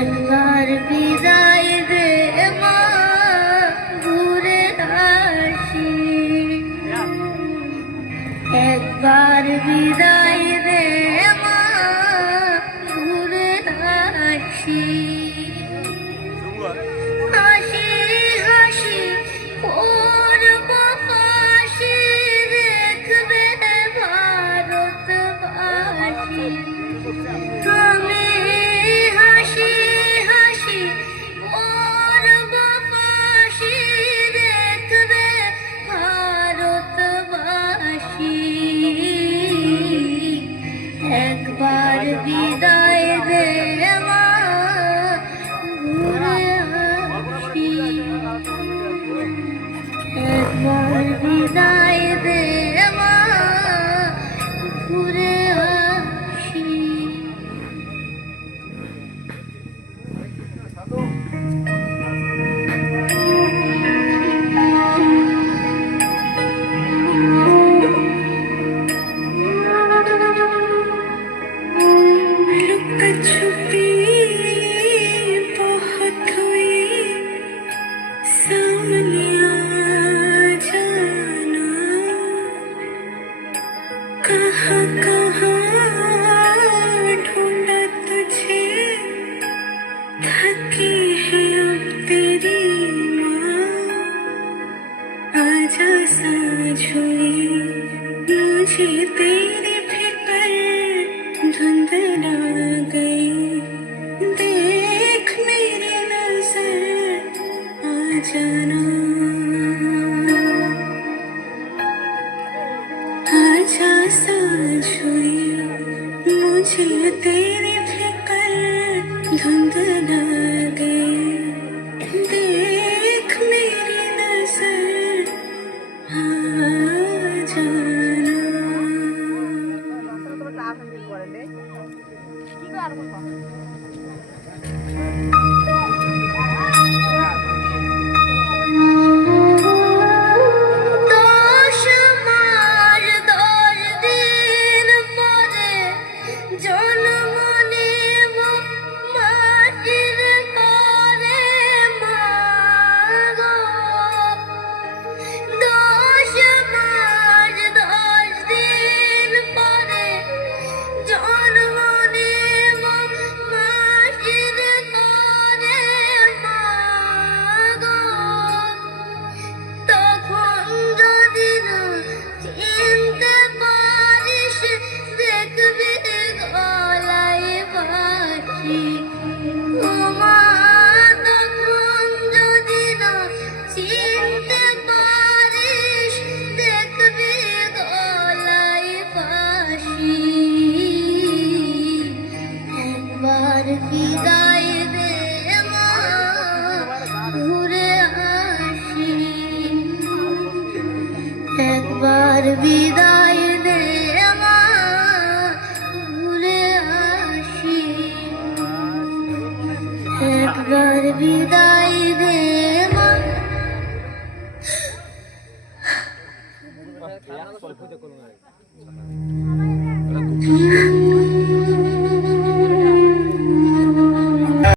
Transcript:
একবার বিদায় দে মা, ঘুরে আসি। একবার বিদায় দে মা, ঘুরে আসি। হাসি হাসি করব হাসি, দেখবে ভারতবাসী। আমি হাসি হাসি করব হাসি, দেখবে ভারতবাসী। একবার বিদায় দে মা, ঘুরে আসি। একবার বিদায় দে মা, ঘুরে আসি। लुका छुपी बहुत हुई, सामने आ जाना। कहाँ कहाँ ढूंढा तुझे, थकी है अब तेरी माँ। आजा साँझ हुई, मुझे तेरी फिक्र धुंधला गई। देख मेरी नजर आ जाना। आजा साँझ हुई, मुझे तेरी फिक्र धुंधला गई। देख मेरी नजर आ जाना। দশ মাস 10 দিন পরে জন্ম নেব মাটির ঘরে মা গো। 10 মাস 10 দিন পরে জন্ম নেব মাটির ঘরে মা গো। তখন যদি না চিনতে পারিস, দেখবি গলায় বাঁশি। ও মা, তখন যদি না চিনতে পারিস, দেখবি গলায় বাঁশি। একবার বিদায় দে মা, ঘুরে আসি। একবার বিদায় দে মা, ঘুরে আসি। একবার বিদায় দে